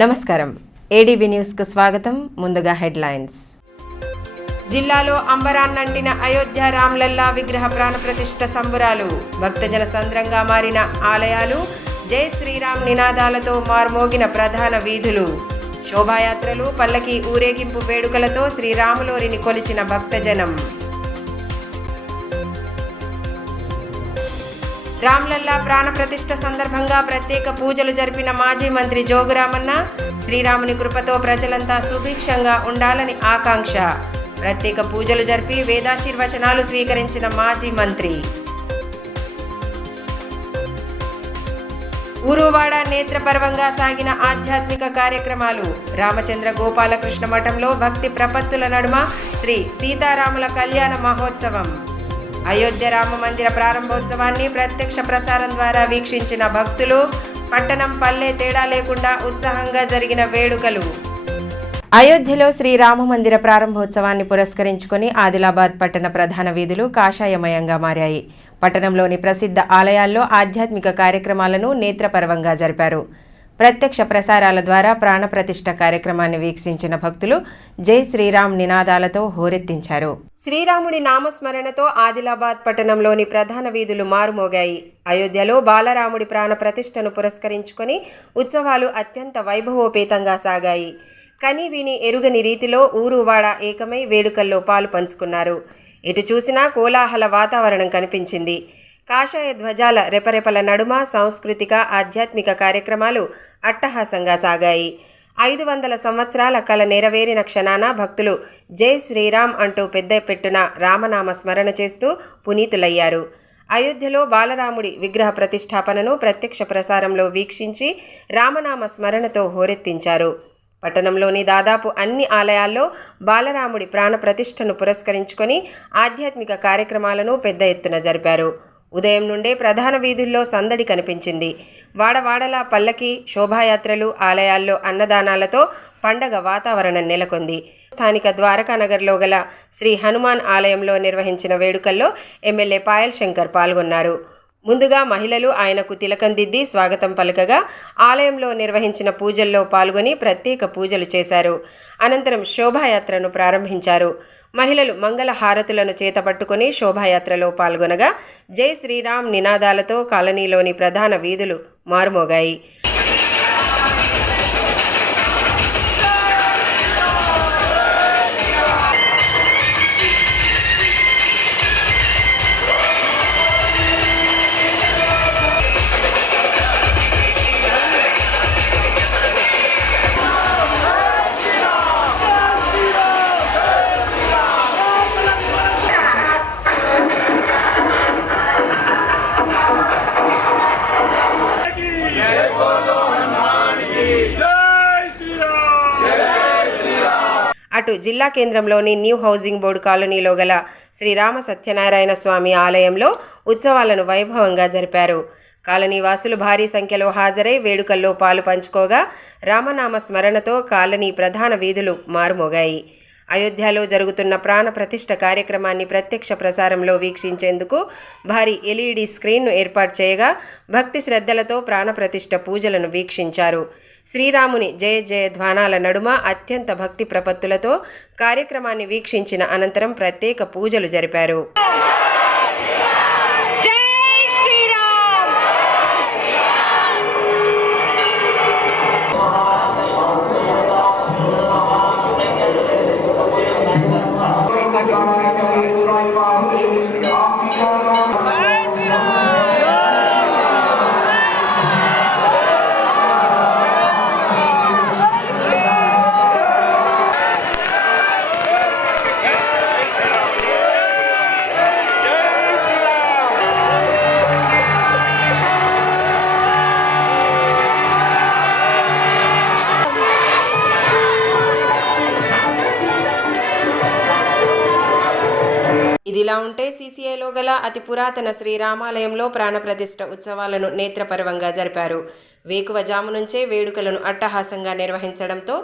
నమస్కారం. ఏడీబీ న్యూస్కు స్వాగతం. ముందుగా హెడ్లైన్స్. జిల్లాలో అంబరాన్నంటిన అయోధ్య రామ్లల్లా విగ్రహ ప్రాణప్రతిష్ఠ సంబురాలు. భక్తజన సంద్రంగా మారిన ఆలయాలు. జై శ్రీరామ్ నినాదాలతో మార్మోగిన ప్రధాన వీధులు. శోభాయాత్రలు, పల్లకి ఊరేగింపు వేడుకలతో శ్రీరాములోరిని కొలిచిన భక్తజనం. రామ్లల్లా ప్రాణప్రతిష్ఠ సందర్భంగా ప్రత్యేక పూజలు జరిపిన మాజీ మంత్రి జోగురామన్న. శ్రీరాముని కృపతో ప్రజలంతా సుభిక్షంగా ఉండాలని ఆకాంక్ష. ప్రత్యేక పూజలు జరిపి వేదాశీర్వచనాలు స్వీకరించిన మాజీ మంత్రి. ఊరువాడ నేత్రపర్వంగా సాగిన ఆధ్యాత్మిక కార్యక్రమాలు. రామచంద్ర గోపాలకృష్ణ మఠంలో భక్తి ప్రపత్తుల నడుమ శ్రీ సీతారాముల కళ్యాణ మహోత్సవం. అయోధ్య రామ మందిర ప్రారంభోత్సవాన్ని ప్రత్యక్ష ప్రసారం ద్వారా వీక్షించిన భక్తులు. పట్టణం పల్లె తేడా లేకుండా ఉత్సాహంగా జరిగిన వేడుకలు. అయోధ్యలో శ్రీరామ మందిర ప్రారంభోత్సవాన్ని పురస్కరించుకొని ఆదిలాబాద్ పట్టణ ప్రధాన వీధులు కాషాయమయంగా మారాయి. పట్టణంలోని ప్రసిద్ధ ఆలయాల్లో ఆధ్యాత్మిక కార్యక్రమాలను నేత్రపర్వంగా జరిపారు. ప్రత్యక్ష ప్రసారాల ద్వారా ప్రాణప్రతిష్ఠ కార్యక్రమాన్ని వీక్షించిన భక్తులు జై శ్రీరామ్ నినాదాలతో హోరెత్తించారు. శ్రీరాముడి నామస్మరణతో ఆదిలాబాద్ పట్టణంలోని ప్రధాన వీధులు మారుమోగాయి. అయోధ్యలో బాలరాముడి ప్రాణప్రతిష్ఠను పురస్కరించుకొని ఉత్సవాలు అత్యంత వైభవోపేతంగా సాగాయి. కని విని ఎరుగని రీతిలో ఊరువాడ ఏకమై వేడుకల్లో పాలు పంచుకున్నారు. ఎటు చూసినా కోలాహల వాతావరణం కనిపించింది. కాషాయ ధ్వజాల రెపరెపల నడుమ సాంస్కృతిక ఆధ్యాత్మిక కార్యక్రమాలు అట్టహాసంగా సాగాయి. 500 సంవత్సరాల కల నెరవేరిన క్షణాన భక్తులు జై శ్రీరామ్ అంటూ పెద్ద పెట్టున రామనామ స్మరణ చేస్తూ పునీతులయ్యారు. అయోధ్యలో బాలరాముడి విగ్రహ ప్రతిష్టాపనను ప్రత్యక్ష ప్రసారంలో వీక్షించి రామనామ స్మరణతో హోరెత్తించారు. పట్టణంలోని దాదాపు అన్ని ఆలయాల్లో బాలరాముడి ప్రాణప్రతిష్ఠను పురస్కరించుకొని ఆధ్యాత్మిక కార్యక్రమాలను పెద్ద ఎత్తున జరిపారు. ఉదయం నుండే ప్రధాన వీధుల్లో సందడి కనిపించింది. వాడవాడలా పల్లకి, శోభాయాత్రలు, ఆలయాల్లో అన్నదానాలతో పండగ వాతావరణం నెలకొంది. స్థానిక ద్వారకానగర్లో గల శ్రీ హనుమాన్ ఆలయంలో నిర్వహించిన వేడుకల్లో ఎమ్మెల్యే పాయల్ శంకర్ పాల్గొన్నారు. ముందుగా మహిళలు ఆయనకు తిలకం దిద్ది స్వాగతం పలకగా ఆలయంలో నిర్వహించిన పూజల్లో పాల్గొని ప్రత్యేక పూజలు చేశారు. అనంతరం శోభాయాత్రను ప్రారంభించారు. మహిళలు మంగళ హారతులను చేతపట్టుకుని శోభాయాత్రలో పాల్గొనగా జై శ్రీరామ్ నినాదాలతో కాలనీలోని ప్రధాన వీధులు మారుమోగాయి. అటు జిల్లా కేంద్రంలోని న్యూ హౌసింగ్ బోర్డు కాలనీలో గల శ్రీరామ సత్యనారాయణ స్వామి ఆలయంలో ఉత్సవాలను వైభవంగా జరిపారు. కాలనీ వాసులు భారీ సంఖ్యలో హాజరై వేడుకల్లో పాలు పంచుకోగా రామనామ స్మరణతో కాలనీ ప్రధాన వీధులు మారుమోగాయి. అయోధ్యలో జరుగుతున్న ప్రాణ ప్రతిష్ఠ కార్యక్రమాన్ని ప్రత్యక్ష ప్రసారంలో వీక్షించేందుకు భారీ ఎల్ఈడి స్క్రీన్ను ఏర్పాటు చేయగా భక్తి శ్రద్ధలతో ప్రాణప్రతిష్ఠ పూజలను వీక్షించారు. శ్రీరాముని జయ జయ ధ్వానాల నడుమ అత్యంత భక్తి ప్రపత్తులతో కార్యక్రమాన్ని వీక్షించిన అనంతరం ప్రత్యేక పూజలు జరిపారు. ఇదిలా ఉంటే సీసీఐలో గల అతి పురాతన శ్రీరామాలయంలో ప్రాణప్రతిష్ఠ ఉత్సవాలను నేత్రపర్వంగా జరిపారు. వేకువజాము నుంచే వేడుకలను అట్టహాసంగా నిర్వహించడంతో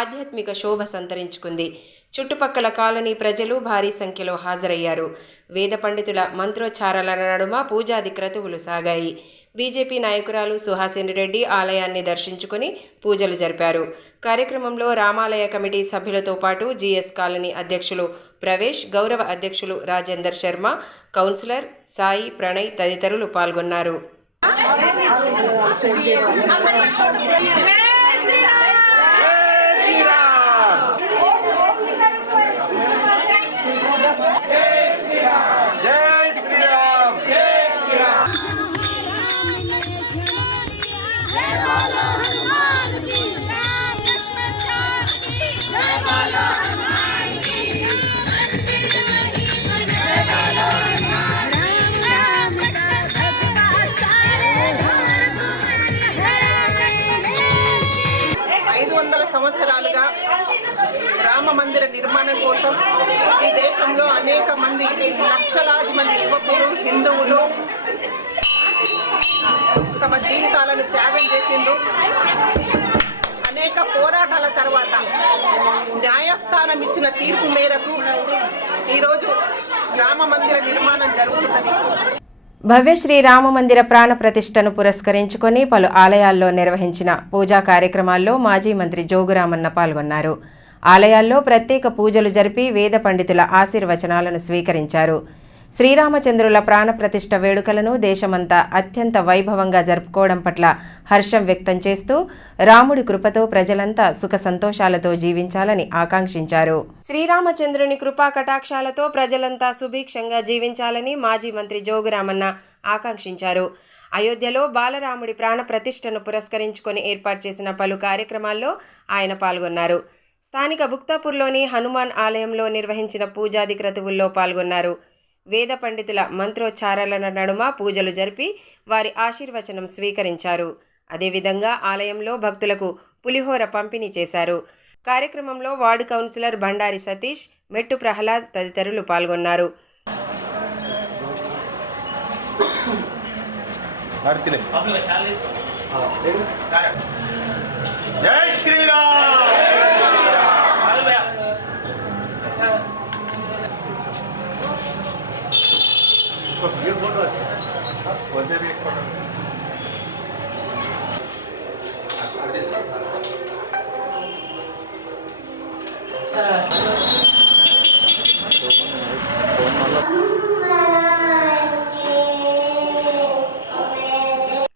ఆధ్యాత్మిక శోభ సంతరించుకుంది. చుట్టుపక్కల కాలనీ ప్రజలు భారీ సంఖ్యలో హాజరయ్యారు. వేద పండితుల మంత్రోచ్చారాల నడుమ పూజాది క్రతువులు సాగాయి. బీజేపీ నాయకురాలు సుహాసిని రెడ్డి ఆలయాన్ని దర్శించుకుని పూజలు జరిపారు. కార్యక్రమంలో రామాలయ కమిటీ సభ్యులతో పాటు జీఎస్ కాలనీ అధ్యక్షులు ప్రవేశ్, గౌరవ అధ్యక్షులు రాజేందర్ శర్మ, కౌన్సిలర్ సాయి, ప్రణయ్ తదితరులు పాల్గొన్నారు. సంవత్సరాలుగా రామ మందిర నిర్మాణం కోసం ఈ దేశంలో అనేక మంది, లక్షలాది మంది యువకులు, హిందువులు తమ జీవితాలను త్యాగం చేసిండ్రు. అనేక పోరాటాల తర్వాత న్యాయస్థానం ఇచ్చిన తీర్పు మేరకు ఈరోజు రామ మందిర నిర్మాణం జరుగుతున్నది. భవ్య శ్రీ రామ మందిర ప్రాణ ప్రతిష్టను పురస్కరించుకొని పలు ఆలయాల్లో నిర్వహించిన పూజా కార్యక్రమాల్లో మాజీ మంత్రి జోగురామన్న పాల్గొన్నారు. ఆలయాల్లో ప్రత్యేక పూజలు జరిపి వేద పండితుల ఆశీర్వచనాలను స్వీకరించారు. శ్రీరామచంద్రుల ప్రాణప్రతిష్ఠ వేడుకలను దేశమంతా అత్యంత వైభవంగా జరుపుకోవడం పట్ల హర్షం వ్యక్తం చేస్తూ రాముడి కృపతో ప్రజలంతా సుఖ సంతోషాలతో జీవించాలని ఆకాంక్షించారు. శ్రీరామచంద్రుని కృపా కటాక్షాలతో ప్రజలంతా సుభిక్షంగా జీవించాలని మాజీ మంత్రి జోగురామన్న ఆకాంక్షించారు. అయోధ్యలో బాలరాముడి ప్రాణప్రతిష్ఠను పురస్కరించుకొని ఏర్పాటు చేసిన పలు కార్యక్రమాల్లో ఆయన పాల్గొన్నారు. స్థానిక భుక్తాపూర్లోని హనుమాన్ ఆలయంలో నిర్వహించిన పూజాది క్రతువుల్లో పాల్గొన్నారు. వేద పండితుల మంత్రోచ్చారాల నడుమ పూజలు జరిపి వారి ఆశీర్వచనం స్వీకరించారు. అదేవిధంగా ఆలయంలో భక్తులకు పులిహోర పంపిణీ చేశారు. కార్యక్రమంలో వార్డు కౌన్సిలర్ బండారి సతీష్, మెట్టు ప్రహ్లాద్ తదితరులు పాల్గొన్నారు. జై శ్రీరామ్.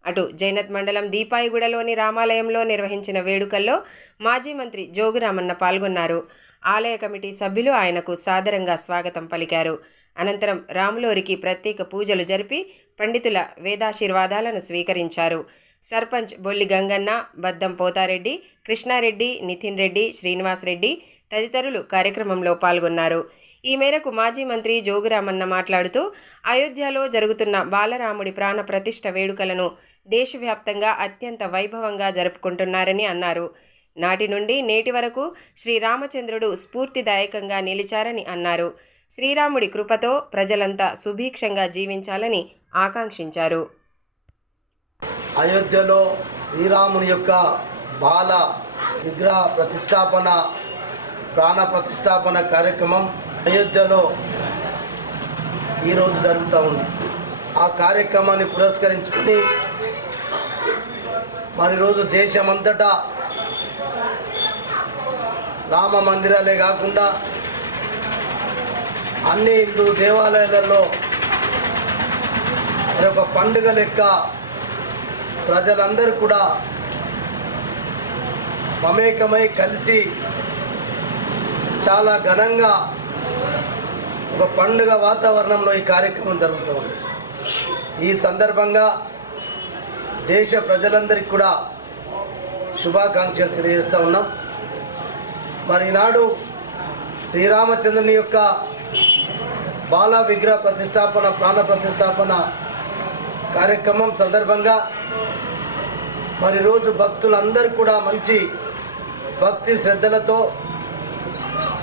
అటు జైనత్ మండలం దీపాయిగూడలోని రామాలయంలో నిర్వహించిన వేడుకల్లో మాజీ మంత్రి జోగురామన్న పాల్గొన్నారు. ఆలయ కమిటీ సభ్యులు ఆయనకు సాదరంగా స్వాగతం పలికారు. అనంతరం రాములోరికి ప్రత్యేక పూజలు జరిపి పండితుల వేదాశీర్వాదాలను స్వీకరించారు. సర్పంచ్ బొల్లి గంగన్న, బద్దం పోతారెడ్డి, కృష్ణారెడ్డి, నితిన్ రెడ్డి, శ్రీనివాస్ రెడ్డి తదితరులు కార్యక్రమంలో పాల్గొన్నారు. ఈ మేరకు మాజీ మంత్రి జోగురామన్న మాట్లాడుతూ అయోధ్యలో జరుగుతున్న బాలరాముడి ప్రాణ ప్రతిష్ఠ వేడుకలను దేశవ్యాప్తంగా అత్యంత వైభవంగా జరుపుకుంటున్నారని అన్నారు. నాటి నుండి నేటి వరకు శ్రీరామచంద్రుడు స్ఫూర్తిదాయకంగా నిలిచారని అన్నారు. శ్రీరాముడి కృపతో ప్రజలంతా సుభిక్షంగా జీవించాలని ఆకాంక్షించారు. అయోధ్యలో శ్రీరాముని యొక్క బాల విగ్రహ ప్రతిష్టాపన, ప్రాణ ప్రతిష్టాపన కార్యక్రమం అయోధ్యలో ఈరోజు జరుగుతూ ఉంది. ఆ కార్యక్రమాన్ని పురస్కరించుకుని మరి రోజు దేశమంతటా రామ మందిరాలే కాకుండా అన్ని హిందూ దేవాలయాలలో మరి ఒక పండుగ లెక్క ప్రజలందరూ కూడా మమేకమై కలిసి చాలా ఘనంగా ఒక పండుగ వాతావరణంలో ఈ కార్యక్రమం జరుగుతుంది. ఈ సందర్భంగా దేశ ప్రజలందరికీ కూడా శుభాకాంక్షలు తెలియజేస్తూ ఉన్నాం. మరి ఈనాడు శ్రీరామచంద్రుని యొక్క బాల విగ్రహ ప్రతిష్టాపన, ప్రాణ ప్రతిష్టాపన కార్యక్రమం సందర్భంగా మరి రోజు భక్తులందరూ కూడా మంచి భక్తి శ్రద్ధలతో,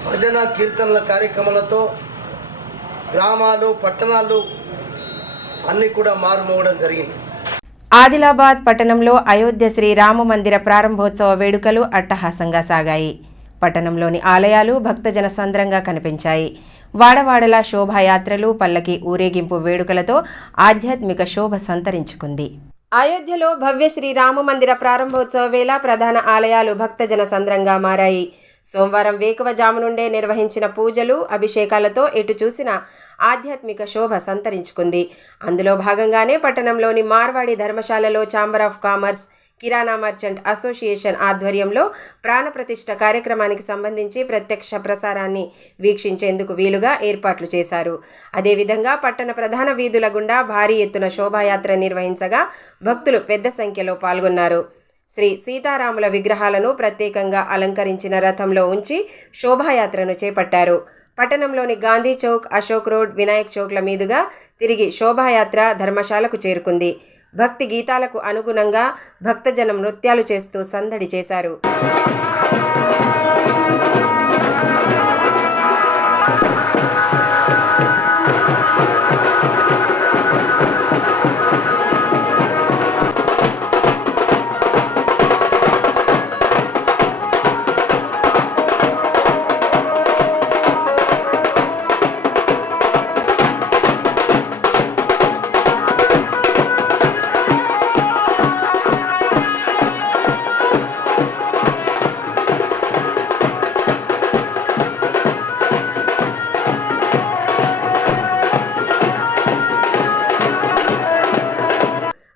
భజన కీర్తనల కార్యక్రమాలతో గ్రామాలు, పట్టణాలు అన్నీ కూడా మారుమోగడం జరిగింది. ఆదిలాబాద్ పట్టణంలో అయోధ్య శ్రీ రామ మందిర ప్రారంభోత్సవ వేడుకలు అట్టహాసంగా సాగాయి. పట్టణంలోని ఆలయాలు భక్తజన సంద్రంగా కనిపించాయి. వాడవాడలా శోభాయాత్రలు, పల్లకి ఊరేగింపు వేడుకలతో ఆధ్యాత్మిక శోభ సంతరించుకుంది. అయోధ్యలో భవ్య శ్రీ రామ మందిర ప్రారంభోత్సవ వేళ ప్రధాన ఆలయాలు భక్తజన సంద్రంగా మారాయి. సోమవారం వేకువజాము నుండే నిర్వహించిన పూజలు, అభిషేకాలతో ఎటు చూసినా ఆధ్యాత్మిక శోభ సంతరించుకుంది. అందులో భాగంగానే పట్టణంలోని మార్వాడి ధర్మశాలలో chamber of commerce, kirana merchant association ఆధ్వర్యంలో ప్రాణప్రతిష్ఠ కార్యక్రమానికి సంబంధించి ప్రత్యక్ష ప్రసారాన్ని వీక్షించేందుకు వీలుగా ఏర్పాట్లు చేశారు. అదేవిధంగా పట్టణ ప్రధాన వీధుల గుండా భారీ ఎత్తున శోభాయాత్ర నిర్వహించగా భక్తులు పెద్ద సంఖ్యలో పాల్గొన్నారు. శ్రీ సీతారాముల విగ్రహాలను ప్రత్యేకంగా అలంకరించిన రథంలో ఉంచి శోభాయాత్రను చేపట్టారు. పట్టణంలోని గాంధీ చౌక్, అశోక్ రోడ్, వినాయక్ చౌక్ల మీదుగా తిరిగి శోభాయాత్ర ధర్మశాలకు చేరుకుంది. భక్తి గీతాలకు అనుగుణంగా భక్తజనం నృత్యాలు చేస్తూ సందడి చేశారు.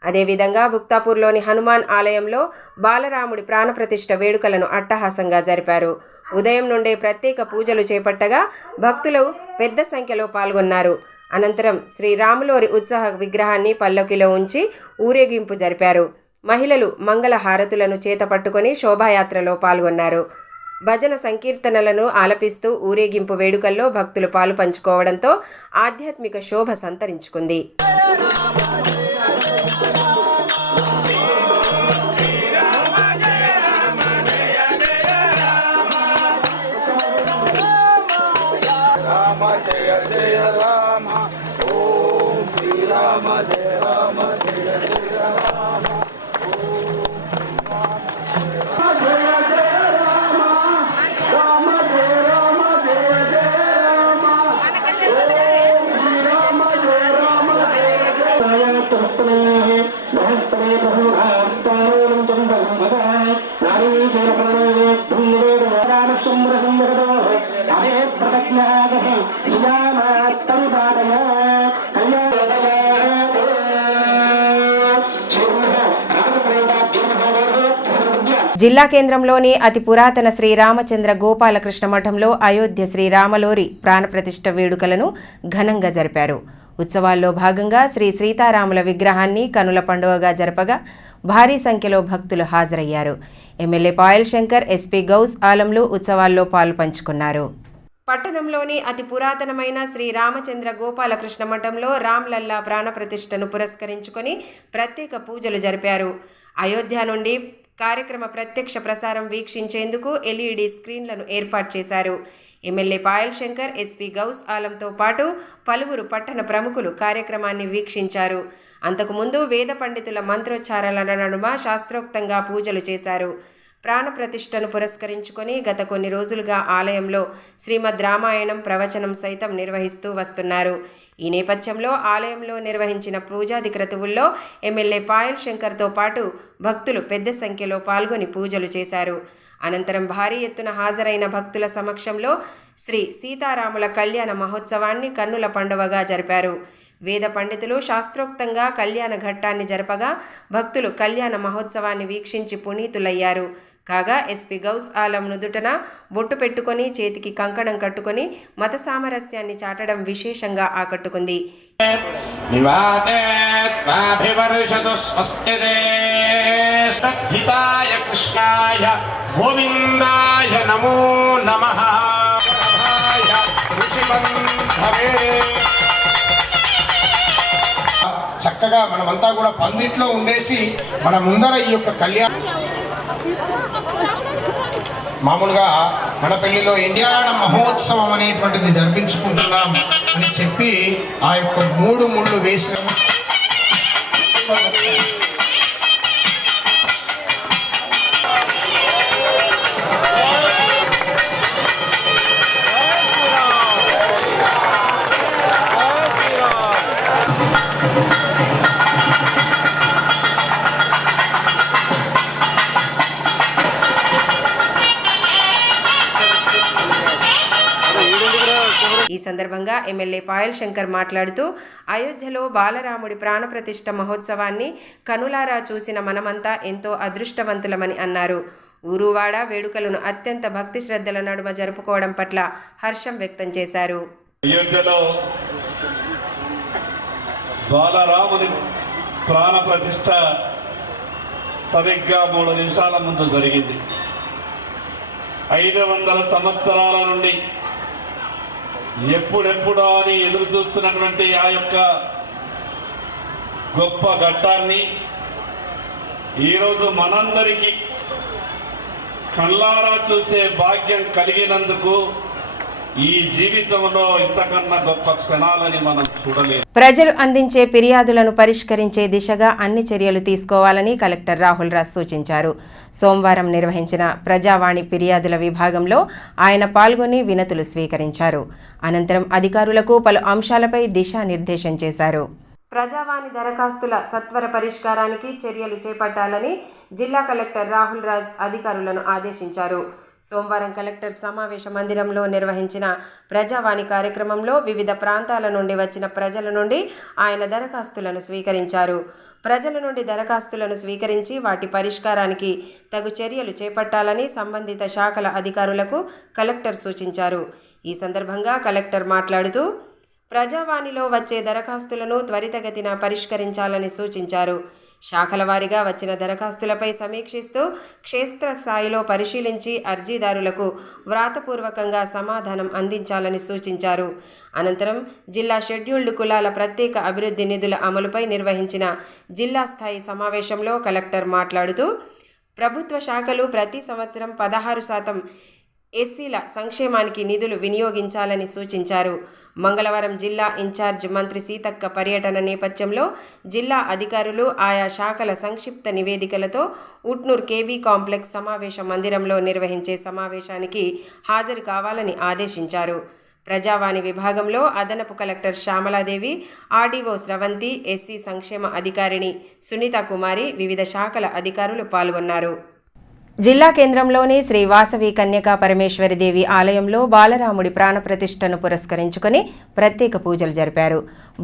అదేవిధంగా భుక్తాపూర్లోని హనుమాన్ ఆలయంలో బాలరాముడి ప్రాణప్రతిష్ఠ వేడుకలను అట్టహాసంగా జరిపారు. ఉదయం నుండే ప్రత్యేక పూజలు చేపట్టగా భక్తులు పెద్ద సంఖ్యలో పాల్గొన్నారు. అనంతరం శ్రీరాములోరి ఉత్సవ విగ్రహాన్ని పల్లకిలో ఉంచి ఊరేగింపు జరిపారు. మహిళలు మంగళ హారతులను చేతపట్టుకొని శోభాయాత్రలో పాల్గొన్నారు. భజన సంకీర్తనలను ఆలపిస్తూ ఊరేగింపు వేడుకల్లో భక్తులు పాలు పంచుకోవడంతో ఆధ్యాత్మిక శోభ సంతరించుకుంది. జిల్లా కేంద్రంలోని అతి పురాతన శ్రీ రామచంద్ర గోపాలకృష్ణ మఠంలో అయోధ్య శ్రీరామలోరి ప్రాణప్రతిష్ఠ వేడుకలను ఘనంగా జరిపారు. ఉత్సవాల్లో భాగంగా శ్రీ సీతారాముల విగ్రహాన్ని కనుల పండుగగా జరపగా భారీ సంఖ్యలో భక్తులు హాజరయ్యారు. ఎమ్మెల్యే పాయల్ శంకర్, ఎస్పీ గౌస్ ఆలంలు ఉత్సవాల్లో పాలు పంచుకున్నారు. పట్టణంలోని అతి పురాతనమైన శ్రీ రామచంద్ర గోపాలకృష్ణ మఠంలో రామ్లల్లా ప్రాణప్రతిష్ఠను పురస్కరించుకొని ప్రత్యేక పూజలు జరిపారు. అయోధ్య నుండి కార్యక్రమ ప్రత్యక్ష ప్రసారం వీక్షించేందుకు ఎల్ఈడి స్క్రీన్లను ఏర్పాటు చేశారు. ఎమ్మెల్యే పాయల్ శంకర్, ఎస్పీ గౌస్ ఆలంతో పాటు పలువురు పట్టణ ప్రముఖులు కార్యక్రమాన్ని వీక్షించారు. అంతకుముందు వేద పండితుల మంత్రోచ్చారాల నడుమ శాస్త్రోక్తంగా పూజలు చేశారు. ప్రాణప్రతిష్ఠను పురస్కరించుకొని గత కొన్ని రోజులుగా ఆలయంలో శ్రీమద్ రామాయణం ప్రవచనం సైతం నిర్వహిస్తూ వస్తున్నారు. ఈ నేపథ్యంలో ఆలయంలో నిర్వహించిన పూజాది క్రతువుల్లో ఎమ్మెల్యే పాయల్ శంకర్తో పాటు భక్తులు పెద్ద సంఖ్యలో పాల్గొని పూజలు చేశారు. అనంతరం భారీ ఎత్తున హాజరైన భక్తుల సమక్షంలో శ్రీ సీతారాముల కళ్యాణ మహోత్సవాన్ని కన్నుల పండువగా జరిపారు. వేద పండితులు శాస్త్రోక్తంగా కళ్యాణ ఘట్టాన్ని జరపగా భక్తులు కళ్యాణ మహోత్సవాన్ని వీక్షించి పునీతులయ్యారు. కాగా ఎస్పీ గౌస్ ఆలం నుదుటన బొట్టు పెట్టుకొని చేతికి కంకణం కట్టుకొని మత సామరస్యాన్ని చాటడం విశేషంగా ఆకట్టుకుంది. చక్కగా మనమంతా కూడా పందిట్లో ఉండేసి మన ముందర ఈ యొక్క కళ్యాణం మామూలుగా మన పెళ్లిలో కళ్యాణ మహోత్సవం అనేటువంటిది జరిపించుకుంటున్నాం అని చెప్పి ఆ యొక్క 3 ముళ్ళు వేసిన సందర్భంగా ఎమ్మెల్యే పాయల్ శంకర్ మాట్లాడుతూ అయోధ్యలో బాలరాముడి ప్రాణప్రతిష్ఠ మహోత్సవాన్ని కనులారా చూసిన మనమంతా ఎంతో అదృష్టవంతులమని అన్నారు. ఊరువాడ వేడుకలను అత్యంత భక్తి శ్రద్ధల నడుమ జరుపుకోవడం పట్ల హర్షం వ్యక్తం చేశారు. అయోధ్యలో బాలరాముని ప్రాణప్రతిష్ఠ సరిగ్గా 3 నిమిషాల ముందు జరిగింది. 500 సంవత్సరాల నుండి ఎప్పుడెప్పుడో అని ఎదురు చూస్తున్నటువంటి ఆ యొక్క గొప్ప ఘట్టాన్ని ఈరోజు మనందరికీ కళ్ళారా చూసే భాగ్యం కలిగినందుకు ఈ జీవితంలో ఇంతకన్నా గొప్ప క్షణాలని మనం చూడలేము. ప్రజలు అందించే ఫిర్యాదులను పరిష్కరించే దిశగా అన్ని చర్యలు తీసుకోవాలని కలెక్టర్ రాహుల్ రాజ్ సూచించారు. సోమవారం నిర్వహించిన ప్రజావాణి ఫిర్యాదుల విభాగంలో ఆయన పాల్గొని వినతులు స్వీకరించారు. అనంతరం అధికారులకు పలు అంశాలపై దిశానిర్దేశం చేశారు. ప్రజావాణి దరఖాస్తుల సత్వర పరిష్కారానికి చర్యలు చేపట్టాలని జిల్లా కలెక్టర్ రాహుల్ రాజ్ అధికారులను ఆదేశించారు. సోమవారం కలెక్టర్ సమావేశ మందిరంలో నిర్వహించిన ప్రజావాణి కార్యక్రమంలో వివిధ ప్రాంతాల నుండి వచ్చిన ప్రజల నుండి ఆయన దరఖాస్తులను స్వీకరించారు. ప్రజల నుండి దరఖాస్తులను స్వీకరించి వాటి పరిష్కారానికి తగు చర్యలు చేపట్టాలని సంబంధిత శాఖల అధికారులకు కలెక్టర్ సూచించారు. ఈ సందర్భంగా కలెక్టర్ మాట్లాడుతూ ప్రజావాణిలో వచ్చే దరఖాస్తులను త్వరితగతిన పరిష్కరించాలని సూచించారు. శాఖల వారీగా వచ్చిన దరఖాస్తులపై సమీక్షిస్తూ క్షేత్రస్థాయిలో పరిశీలించి అర్జీదారులకు వ్రాతపూర్వకంగా సమాధానం అందించాలని సూచించారు. అనంతరం జిల్లా షెడ్యూల్డ్ కులాల ప్రత్యేక అభివృద్ధి నిధుల అమలుపై నిర్వహించిన జిల్లా స్థాయి సమావేశంలో కలెక్టర్ మాట్లాడుతూ ప్రభుత్వ శాఖలు ప్రతి సంవత్సరం 16% ఎస్సీల సంక్షేమానికి నిధులు వినియోగించాలని సూచించారు. మంగళవారం జిల్లా ఇన్ఛార్జ్ మంత్రి సీతక్క పర్యటన నేపథ్యంలో జిల్లా అధికారులు ఆయా శాఖల సంక్షిప్త నివేదికలతో ఉట్నూర్ కేవీ కాంప్లెక్స్ సమావేశ మందిరంలో నిర్వహించే సమావేశానికి హాజరు కావాలని ఆదేశించారు. ప్రజావాణి విభాగంలో అదనపు కలెక్టర్ శ్యామలాదేవి, ఆర్డీఓ స్రవంతి, ఎస్సీ సంక్షేమ అధికారిణి సునీత కుమారి, వివిధ శాఖల అధికారులు పాల్గొన్నారు. జిల్లా కేంద్రంలోని శ్రీ వాసవి కన్యకా పరమేశ్వరి దేవి ఆలయంలో బాలరాముడి ప్రాణప్రతిష్ఠను పురస్కరించుకొని ప్రత్యేక పూజలు జరిపారు.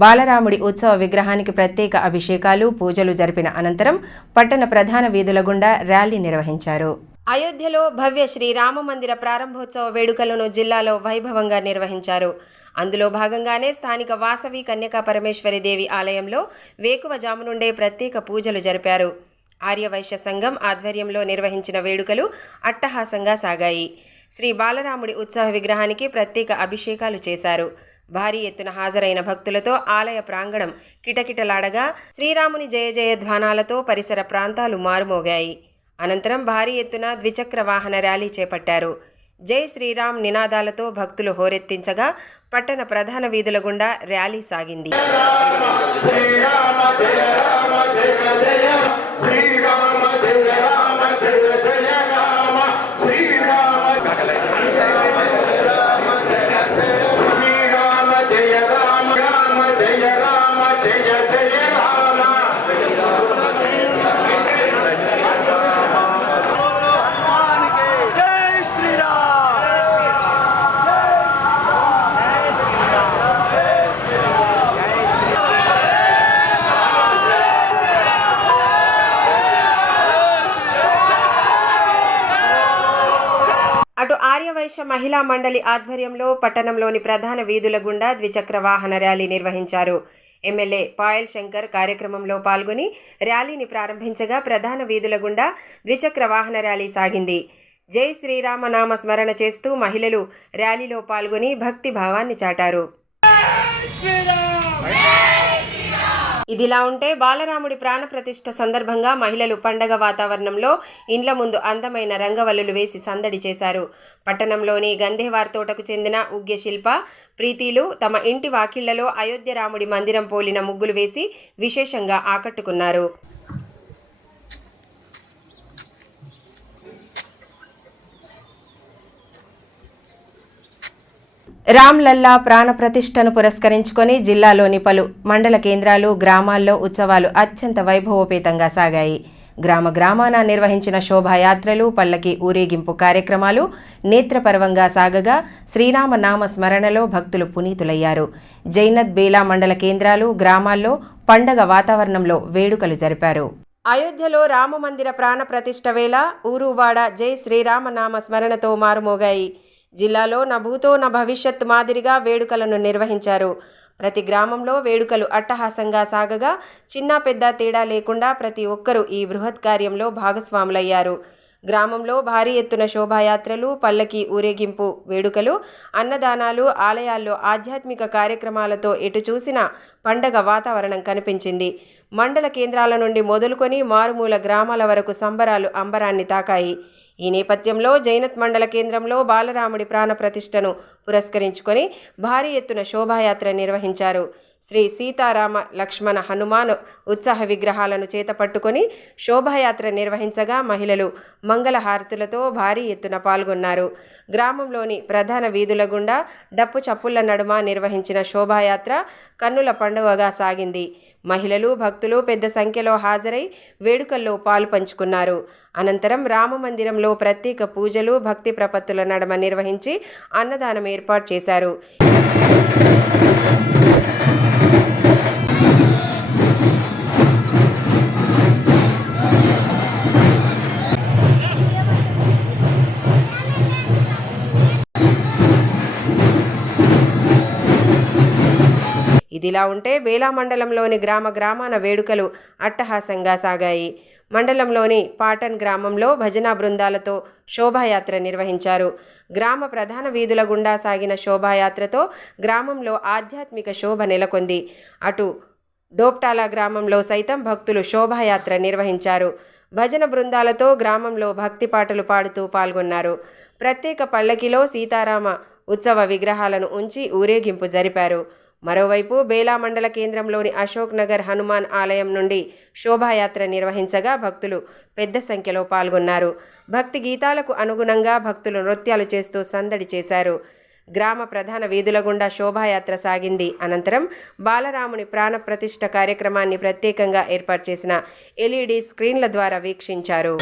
బాలరాముడి ఉత్సవ విగ్రహానికి ప్రత్యేక అభిషేకాలు, పూజలు జరిపిన అనంతరం పట్టణ ప్రధాన వీధుల గుండా ర్యాలీ నిర్వహించారు. అయోధ్యలో భవ్య శ్రీరామ మందిర ప్రారంభోత్సవ వేడుకలను జిల్లాలో వైభవంగా నిర్వహించారు. అందులో భాగంగానే స్థానిక వాసవి కన్యకా పరమేశ్వరి దేవి ఆలయంలో వేకువజాము నుండే ప్రత్యేక పూజలు జరిపారు. ఆర్యవైశ్య సంఘం ఆధ్వర్యంలో నిర్వహించిన వేడుకలు అట్టహాసంగా సాగాయి. శ్రీ బాలరాముడి ఉత్సవ విగ్రహానికి ప్రత్యేక అభిషేకాలు చేశారు. భారీ ఎత్తున హాజరైన భక్తులతో ఆలయ ప్రాంగణం కిటకిటలాడగా శ్రీరాముని జయ జయ ధ్వానాలతో పరిసర ప్రాంతాలు మారుమోగాయి. అనంతరం భారీ ఎత్తున ద్విచక్ర వాహన ర్యాలీ చేపట్టారు. జై శ్రీరామ్ నినాదాలతో భక్తులు హోరెత్తించగా పట్టణ ప్రధాన వీధుల గుండా ర్యాలీ సాగింది. అటు ఆర్యవైశ్య మహిళా మండలి ఆధ్వర్యంలో పట్టణంలోని ప్రధాన వీధుల గుండా ద్విచక్ర వాహన ర్యాలీ నిర్వహించారు. ఎమ్మెల్యే పాయల్ శంకర్ కార్యక్రమంలో పాల్గొని ర్యాలీని ప్రారంభించగా ప్రధాన వీధుల గుండా ద్విచక్ర వాహన ర్యాలీ సాగింది. జై శ్రీరామ నామ స్మరణ చేస్తూ మహిళలు ర్యాలీలో పాల్గొని భక్తి భావాన్ని చాటారు. ఇదిలా ఉంటే బాలరాముడి ప్రాణప్రతిష్ఠ సందర్భంగా మహిళలు పండగ వాతావరణంలో ఇండ్ల ముందు అందమైన రంగవల్లులు వేసి సందడి చేశారు. పట్టణంలోని గంధేవార్ తోటకు చెందిన ఉగ్య శిల్ప, ప్రీతిలు తమ ఇంటి వాకిళ్లలో అయోధ్య రాముడి మందిరం పోలిన ముగ్గులు వేసి విశేషంగా ఆకట్టుకున్నారు. రామ్లల్లా ప్రాణప్రతిష్ఠను పురస్కరించుకొని జిల్లాలోని పలు మండల కేంద్రాలు, గ్రామాల్లో ఉత్సవాలు అత్యంత వైభవోపేతంగా సాగాయి. గ్రామ గ్రామాన నిర్వహించిన శోభాయాత్రలు, పల్లకి ఊరేగింపు కార్యక్రమాలు నేత్రపర్వంగా సాగగా శ్రీరామ నామ స్మరణలో భక్తులు పునీతులయ్యారు. జైనత్ బేలా మండల కేంద్రాలు, గ్రామాల్లో పండగ వాతావరణంలో వేడుకలు జరిపారు. అయోధ్యలో రామమందిర ప్రాణ ప్రతిష్ఠ వేళ ఊరువాడ జై శ్రీరామ నామ స్మరణతో మారుమోగాయి. జిల్లాలో నా భూతో నా భవిష్యత్ మాదిరిగా వేడుకలను నిర్వహించారు. ప్రతి గ్రామంలో వేడుకలు అట్టహాసంగా సాగగా చిన్న పెద్ద తేడా లేకుండా ప్రతి ఒక్కరూ ఈ బృహత్ కార్యంలో భాగస్వాములయ్యారు. గ్రామంలో భారీ ఎత్తున శోభాయాత్రలు, పల్లకి ఊరేగింపు వేడుకలు, అన్నదానాలు, ఆలయాల్లో ఆధ్యాత్మిక కార్యక్రమాలతో ఎటు చూసినా పండగ వాతావరణం కనిపించింది. మండల కేంద్రాల నుండి మొదలుకొని మారుమూల గ్రామాల వరకు సంబరాలు అంబరాన్ని తాకాయి. ఈ నేపథ్యంలో జైనత్ మండల కేంద్రంలో బాలరాముడి ప్రాణ ప్రతిష్టను పురస్కరించుకొని భారీ ఎత్తున శోభాయాత్ర నిర్వహించారు. శ్రీ సీతారామ లక్ష్మణ హనుమాన్ ఉత్సాహ విగ్రహాలను చేతపట్టుకొని శోభాయాత్ర నిర్వహించగా మహిళలు మంగళహారతులతో భారీ ఎత్తున పాల్గొన్నారు. గ్రామంలోని ప్రధాన వీధుల గుండా డప్పు చప్పుళ్ల నడుమ నిర్వహించిన శోభాయాత్ర కన్నుల పండువగా సాగింది. మహిళలు, భక్తులు పెద్ద సంఖ్యలో హాజరై వేడుకల్లో పాలు పంచుకున్నారు. అనంతరం రామమందిరంలో ప్రత్యేక పూజలు, భక్తి ప్రపత్తుల నడుమ నిర్వహించి అన్నదానం ఏర్పాటు చేశారు. ఇదిలా ఉంటే బేలా మండలంలోని గ్రామాన వేడుకలు అట్టహాసంగా సాగాయి. మండలంలోని పాటన్ గ్రామంలో భజనా బృందాలతో శోభాయాత్ర నిర్వహించారు. గ్రామ ప్రధాన వీధుల గుండా సాగిన శోభాయాత్రతో గ్రామంలో ఆధ్యాత్మిక శోభ నెలకొంది. అటు డోప్టాలా గ్రామంలో సైతం భక్తులు శోభాయాత్ర నిర్వహించారు. భజన బృందాలతో గ్రామంలో భక్తి పాటలు పాడుతూ పాల్గొన్నారు. ప్రత్యేక పల్లకిలో సీతారామ ఉత్సవ విగ్రహాలను ఉంచి ఊరేగింపు జరిపారు. మరోవైపు బేలా మండల కేంద్రంలోని అశోక్ నగర్ హనుమాన్ ఆలయం నుండి శోభాయాత్ర నిర్వహించగా భక్తులు పెద్ద సంఖ్యలో పాల్గొన్నారు. భక్తి గీతాలకు అనుగుణంగా భక్తులు నృత్యాలు చేస్తూ సందడి చేశారు. గ్రామ ప్రధాన వీధుల గుండా శోభాయాత్ర సాగింది. అనంతరం బాలరాముని ప్రాణ ప్రతిష్ఠ కార్యక్రమాన్ని ప్రత్యేకంగా ఏర్పాటు చేసిన ఎల్ఈడి స్క్రీన్ల ద్వారా వీక్షించారు.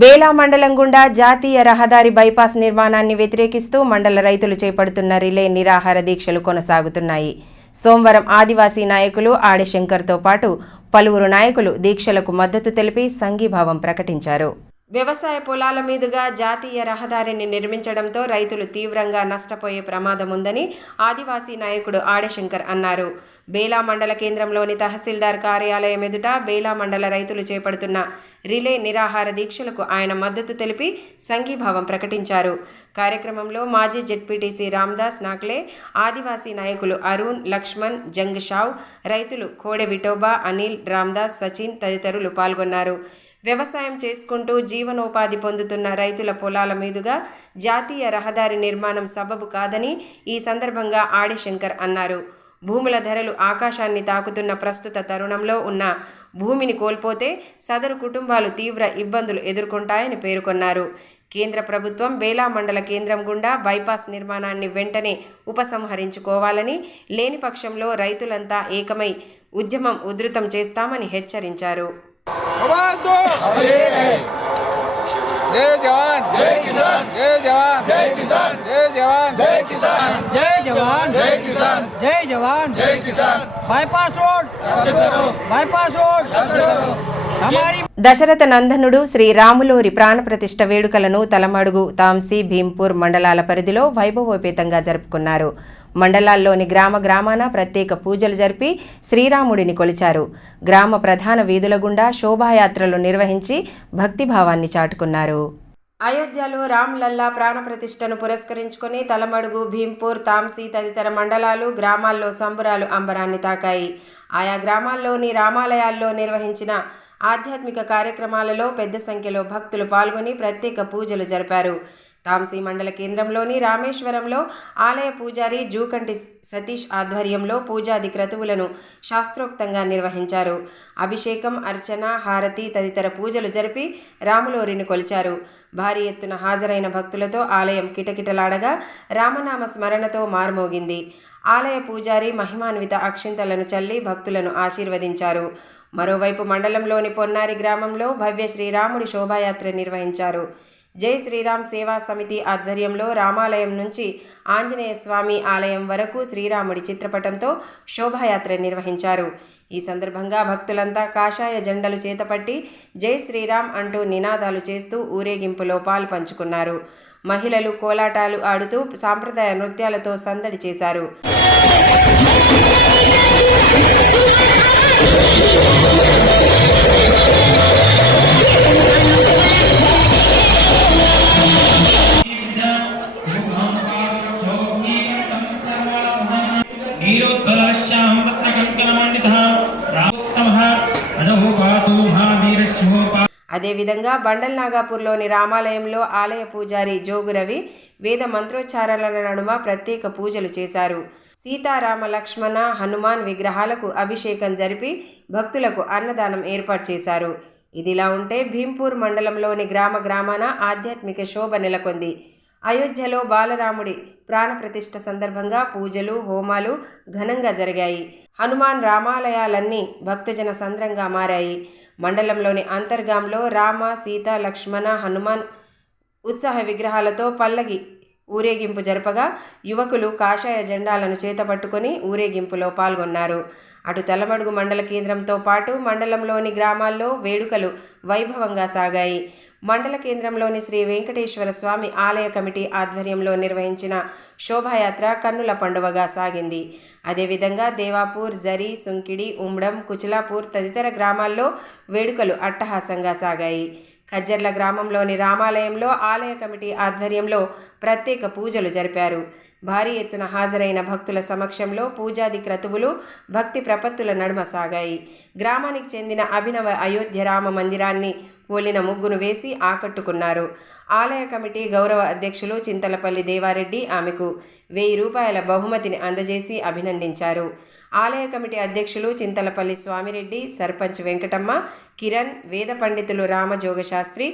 బేలా మండలం గుండా జాతీయ రహదారి బైపాస్ నిర్మాణాన్ని వ్యతిరేకిస్తూ మండల రైతులు చేపడుతున్న రిలే నిరాహార దీక్షలు కొనసాగుతున్నాయి. సోమవారం ఆదివాసీ నాయకులు ఆడిశంకర్తో పాటు పలువురు నాయకులు దీక్షలకు మద్దతు తెలిపి సంఘీభావం ప్రకటించారు. వ్యవసాయ పొలాల మీదుగా జాతీయ రహదారిని నిర్మించడంతో రైతులు తీవ్రంగా నష్టపోయే ప్రమాదం ఉందని ఆదివాసీ నాయకుడు ఆడిశంకర్ అన్నారు. బేలా మండల కేంద్రంలోని తహసీల్దార్ కార్యాలయం ఎదుట బేలా మండల రైతులు చేపడుతున్న రిలే నిరాహార దీక్షలకు ఆయన మద్దతు తెలిపి సంఘీభావం ప్రకటించారు. కార్యక్రమంలో మాజీ జెడ్పీటీసీ రామ్దాస్ నాక్లే, ఆదివాసీ నాయకులు అరుణ్, లక్ష్మణ్, జంగ్ షావ్, రైతులు కోడె విఠోబా, అనిల్, రామ్దాస్, సచిన్ తదితరులు పాల్గొన్నారు. వ్యవసాయం చేసుకుంటూ జీవనోపాధి పొందుతున్న రైతుల పొలాల మీదుగా జాతీయ రహదారి నిర్మాణం సబబు కాదని ఈ సందర్భంగా ఆడిశంకర్ అన్నారు. భూముల ధరలు ఆకాశాన్ని తాకుతున్న ప్రస్తుత తరుణంలో ఉన్న భూమిని కోల్పోతే సదరు కుటుంబాలు తీవ్ర ఇబ్బందులు ఎదుర్కొంటాయని పేర్కొన్నారు. కేంద్ర ప్రభుత్వం బేలా మండల కేంద్రం గుండా బైపాస్ నిర్మాణాన్ని వెంటనే ఉపసంహరించుకోవాలని, లేని పక్షంలో రైతులంతా ఏకమై ఉద్యమం ఉధృతం చేస్తామని హెచ్చరించారు. जय जवान जय किसान जय जवान जय किसान जय जवान जय किसान जय जवान जय किसान जय जवान जय किसान बाईपास रोड हमारी దశరథ నందనుడు శ్రీ రాములోరి ప్రాణప్రతిష్ఠ వేడుకలను తలమడుగు, తాంసీ, భీంపూర్ మండలాల పరిధిలో వైభవోపేతంగా జరుపుకున్నారు. మండలాల్లోని గ్రామాన ప్రత్యేక పూజలు జరిపి శ్రీరాముడిని కొలిచారు. గ్రామ ప్రధాన వీధుల గుండా శోభాయాత్రలు నిర్వహించి భక్తిభావాన్ని చాటుకున్నారు. అయోధ్యలో రామ్లల్లా ప్రాణప్రతిష్ఠను పురస్కరించుకొని తలమడుగు, భీంపూర్, తాంసీ తదితర మండలాలు, గ్రామాల్లో సంబురాలు అంబరాన్ని తాకాయి. ఆయా గ్రామాల్లోని రామాలయాల్లో నిర్వహించిన ఆధ్యాత్మిక కార్యక్రమాలలో పెద్ద సంఖ్యలో భక్తులు పాల్గొని ప్రత్యేక పూజలు జరిపారు. తాంసీ మండల కేంద్రంలోని రామేశ్వరంలో ఆలయ పూజారి జూకంటి సతీష్ ఆధ్వర్యంలో పూజాది క్రతువులను శాస్త్రోక్తంగా నిర్వహించారు. అభిషేకం, అర్చన, హారతి తదితర పూజలు జరిపి రాములోరిని కొలిచారు. భారీ ఎత్తున హాజరైన భక్తులతో ఆలయం కిటకిటలాడగా రామనామ స్మరణతో మార్మోగింది. ఆలయ పూజారి మహిమాన్విత అక్షింతలను చల్లి భక్తులను ఆశీర్వదించారు. మరోవైపు మండలంలోని పొన్నారి గ్రామంలో భవ్య శ్రీరాముడి శోభాయాత్ర నిర్వహించారు. జై శ్రీరామ్ సేవా సమితి ఆధ్వర్యంలో రామాలయం నుంచి ఆంజనేయ స్వామి ఆలయం వరకు శ్రీరాముడి చిత్రపటంతో శోభాయాత్ర నిర్వహించారు. ఈ సందర్భంగా భక్తులంతా కాషాయ జెండలు చేతపట్టి జై శ్రీరామ్ అంటూ నినాదాలు చేస్తూ ఊరేగింపులో పాలు పంచుకున్నారు. మహిళలు కోలాటాలు ఆడుతూ సాంప్రదాయ నృత్యాలతో సందడి చేశారు. అదేవిధంగా బండల్ నాగాపూర్లోని రామాలయంలో ఆలయ పూజారి జోగు రవి వేద మంత్రోచ్చారణల నడుమ ప్రత్యేక పూజలు చేశారు. సీతారామ, లక్ష్మణ, హనుమాన్ విగ్రహాలకు అభిషేకం జరిపి భక్తులకు అన్నదానం ఏర్పాటు చేశారు. ఇదిలా ఉంటే భీంపూర్ మండలంలోని గ్రామాన ఆధ్యాత్మిక శోభ నెలకొంది. అయోధ్యలో బాలరాముడి ప్రాణప్రతిష్ఠ సందర్భంగా పూజలు, హోమాలు ఘనంగా జరిగాయి. హనుమాన్ రామాలయాలన్నీ భక్తజన సంద్రంగా మారాయి. మండలంలోని అంతర్గాంలో రామ, సీత, లక్ష్మణ, హనుమాన్ ఉత్సాహ విగ్రహాలతో పల్లకి ఊరేగింపు జరపగా యువకులు కాషాయ జెండాలను చేతపట్టుకొని ఊరేగింపులో పాల్గొన్నారు. అటు తలమడుగు మండల కేంద్రంతో పాటు మండలంలోని గ్రామాల్లో వేడుకలు వైభవంగా సాగాయి. మండల కేంద్రంలోని శ్రీ వెంకటేశ్వర స్వామి ఆలయ కమిటీ ఆధ్వర్యంలో నిర్వహించిన శోభాయాత్ర కన్నుల పండువగా సాగింది. అదేవిధంగా దేవాపూర్, జరి, సుంకిడి, ఉమ్డం, కుచిలాపూర్ తదితర గ్రామాల్లో వేడుకలు అట్టహాసంగా సాగాయి. ఖజ్జర్ల గ్రామంలోని రామాలయంలో ఆలయ కమిటీ ఆధ్వర్యంలో ప్రత్యేక పూజలు జరిపారు. భారీ ఎత్తున హాజరైన భక్తుల సమక్షంలో పూజాది క్రతువులు భక్తి ప్రపత్తుల నడుమ సాగాయి. గ్రామానికి చెందిన అభినవ అయోధ్య రామ మందిరాన్ని పోలిన ముగ్గును వేసి ఆకట్టుకున్నారు. ఆలయ కమిటీ గౌరవ అధ్యక్షులు చింతలపల్లి దేవారెడ్డి ఆమెకు 1000 రూపాయల బహుమతిని అందజేసి అభినందించారు. ఆలయ కమిటీ అధ్యక్షులు చింతలపల్లి స్వామిరెడ్డి, సర్పంచ్ వెంకటమ్మ, కిరణ్, వేద పండితులు రామజోగశాస్త్రి,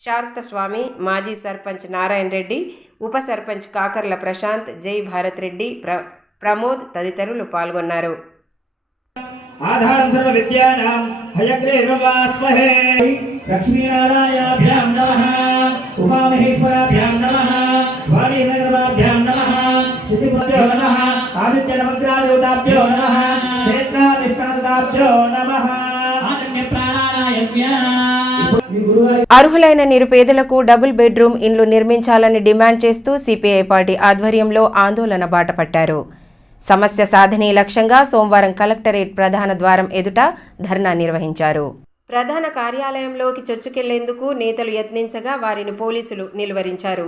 శార్తస్వామి, మాజీ సర్పంచ్ నారాయణ రెడ్డి, ఉప సర్పంచ్ కాకర్ల ప్రశాంత్, జై భారత్ రెడ్డి, ప్రమోద్ తదితరులు పాల్గొన్నారు. ఆధారం సర్వ విద్యానాం హయగ్రీవవాస్మహే లక్ష్మీనారాయణాభ్యాం నమః ఉమామహేశ్వరాభ్యాం నమః వాలీనగరాభ్యాం నమః శిశుభ్యో నమః ఆదిత్యనమగ్రాదేవతాభ్యో నమః క్షేత్రాధిష్టానదాభ్యో నమః ఆత్మ్య ప్రాణాయామ్య. అర్హులైన నిరుపేదలకు డబుల్ బెడ్రూమ్ ఇండ్లు నిర్మించాలని డిమాండ్ చేస్తూ సిపిఐ పార్టీ ఆధ్వర్యంలో ఆందోళన బాటపట్టారు. సమస్య సాధనే లక్ష్యంగా సోమవారం కలెక్టరేట్ ప్రధాన ద్వారం ఎదుట ధర్నా నిర్వహించారు. ప్రధాన కార్యాలయంలోకి చొచ్చుకెళ్లేందుకు నేతలు యత్నించగా వారిని పోలీసులు నిలువరించారు.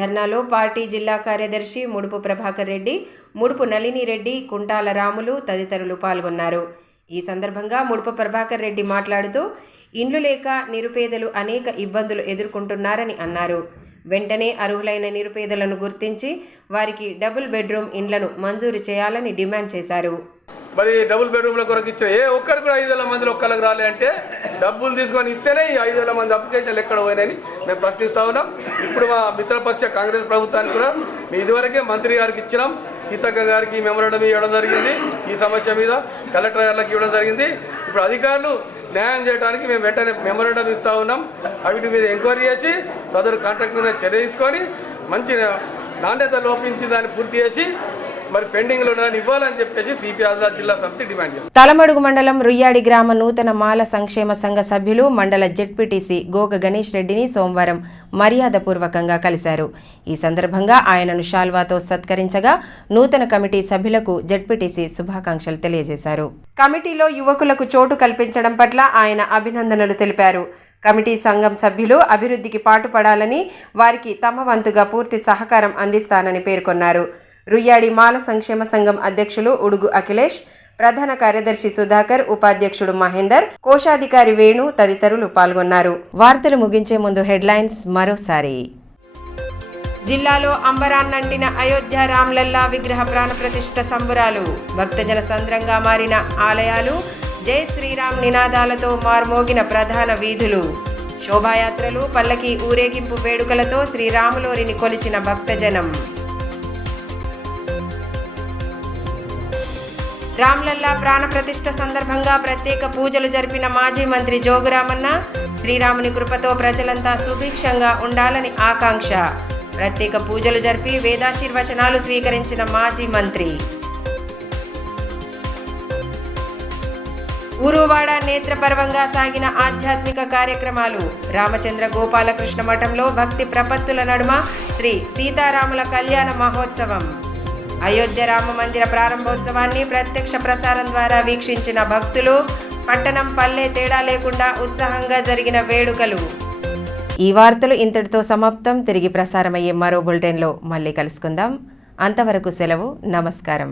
ధర్నాలో పార్టీ జిల్లా కార్యదర్శి ముడుపు ప్రభాకర్ రెడ్డి, ముడుపు నళిని రెడ్డి, కుంటాల రాములు తదితరులు పాల్గొన్నారు. ఈ సందర్భంగా ముడుపు ప్రభాకర్ రెడ్డి మాట్లాడుతూ ఇండ్లు లేక నిరుపేదలు అనేక ఇబ్బందులు ఎదుర్కొంటున్నారని అన్నారు. వెంటనే అర్హులైన నిరుపేదలను గుర్తించి వారికి డబుల్ బెడ్రూమ్ ఇండ్లను మంజూరు చేయాలని డిమాండ్ చేశారు. మరి డబుల్ బెడ్రూమ్ల కొరకు ఇచ్చిన ఏ ఒక్కరు కూడా 5,000 మందిలో ఒక్కరికి రాలే అంటే డబ్బులు తీసుకొని ఇస్తేనే ఈ 5,000 మంది అప్లికేషన్లు ఎక్కడ పోయినాయని మేము ప్రశ్నిస్తూ ఉన్నాం. ఇప్పుడు మా మిత్రపక్ష కాంగ్రెస్ ప్రభుత్వానికి కూడా మేము ఇదివరకే మంత్రి గారికి ఇచ్చినాం, సీతక్క గారికి మెమోరాండం ఇవ్వడం జరిగింది, ఈ సమస్య మీద కలెక్టర్ గారికి ఇవ్వడం జరిగింది. ఇప్పుడు అధికారులు న్యాయం చేయడానికి మేము వెంటనే మెమోరాండం ఇస్తూ ఉన్నాం. వీటి మీద ఎంక్వైరీ చేసి సదరు కాంట్రాక్టర్ మీద చర్య తీసుకొని మంచి నాణ్యత లోపించి దాన్ని పూర్తి చేసి మరి పెండింగ్లో ఉన్నదాన్ని ఇవ్వాలని చెప్పేసి సిపి ఆదిలాబాద్ జిల్లా సమితి డిమాండ్ చేస్తుంది. తలమడుగు మండలం రుయ్యాడి గ్రామ నూతన మాల సంక్షేమ సంఘ సభ్యులు మండల జెడ్పీటీసీ గోగ గణేష్ రెడ్డిని సోమవారం మర్యాదపూర్వకంగా కలిశారు. ఈ సందర్భంగా ఆయనను శాల్వాతో సత్కరించగా నూతన కమిటీ సభ్యులకు జెడ్పీటీసీ శుభాకాంక్షలు తెలియజేశారు. కమిటీలో యువకులకు చోటు కల్పించడం పట్ల ఆయన అభినందనలు తెలిపారు. కమిటీ సంఘం సభ్యులు అభివృద్ధికి పాటుపడాలని, వారికి తమ వంతుగా పూర్తి సహకారం అందిస్తానని పేర్కొన్నారు. రుయ్యాడి మాల సంక్షేమ సంఘం అధ్యక్షులు ఉడుగు అఖిలేష్, ప్రధాన కార్యదర్శి సుధాకర్, ఉపాధ్యక్షుడు మహేందర్, కోశాధికారి వేణు తదితరులు పాల్గొన్నారు. వార్తలు ముగించే ముందు హెడ్లైన్స్ మరోసారి. జిల్లాలో అంబరాన్నంటిన అయోధ్య రామ్లల్లా విగ్రహ ప్రాణప్రతిష్ఠ సంబురాలు. భక్తజన సంద్రంగా మారిన ఆలయాలు, జై శ్రీరామ్ నినాదాలతో మార్మోగిన ప్రధాన వీధులు. శోభాయాత్రలు, పల్లకి ఊరేగింపు వేడుకలతో శ్రీరాములోరిని కొలిచిన భక్తజనం. రామ్లల్లా ప్రాణప్రతిష్ఠ సందర్భంగా ప్రత్యేక పూజలు జరిపిన మాజీ మంత్రి జోగురామన్న. శ్రీరాముని కృపతో ప్రజలంతా సుభిక్షంగా ఉండాలని ఆకాంక్ష. ప్రత్యేక పూజలు జరిపి వేదాశీర్వచనాలు స్వీకరించిన మాజీ మంత్రి. ఊరువాడ నేత్రపర్వంగా సాగిన ఆధ్యాత్మిక కార్యక్రమాలు. రామచంద్ర గోపాలకృష్ణ మఠంలో భక్తి ప్రపత్తుల నడుమ శ్రీ సీతారాముల కళ్యాణ మహోత్సవం. అయోధ్య రామ మందిర ప్రారంభోత్సవాన్ని ప్రత్యక్ష ప్రసారం ద్వారా వీక్షించిన భక్తులు. పట్టణం పల్లె తేడా లేకుండా ఉత్సాహంగా జరిగిన వేడుకలు. ఈ వార్తలు ఇంతటితో సమాప్తం. తిరిగి ప్రసారమయ్యే మరో బులెటిన్లో మళ్ళీ కలుసుకుందాం. అంతవరకు సెలవు. నమస్కారం.